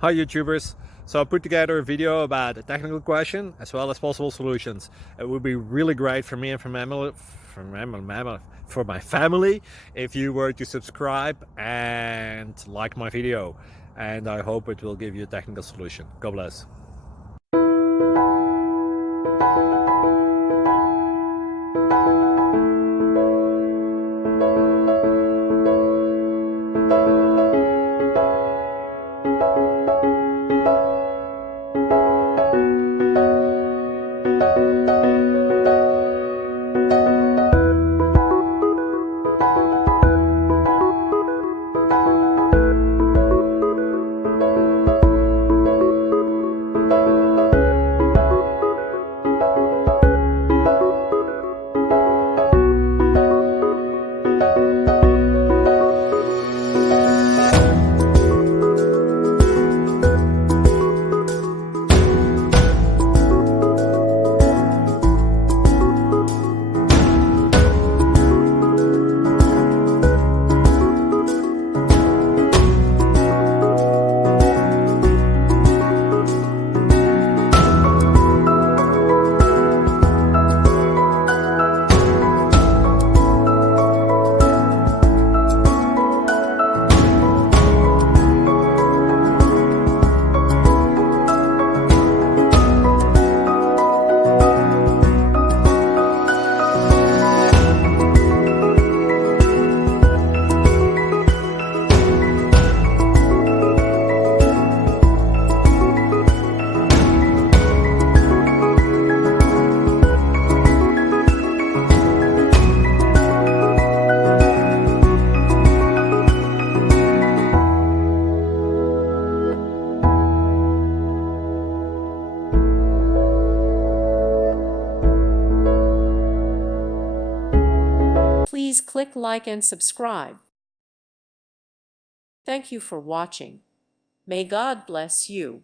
Hi YouTubers! So I put together a video about a technical question as well as possible solutions. It would be really great for me and for my family if you were to subscribe and like my video, and I hope it will give you a technical solution. God bless. Please click like and subscribe. Thank you for watching. May God bless you.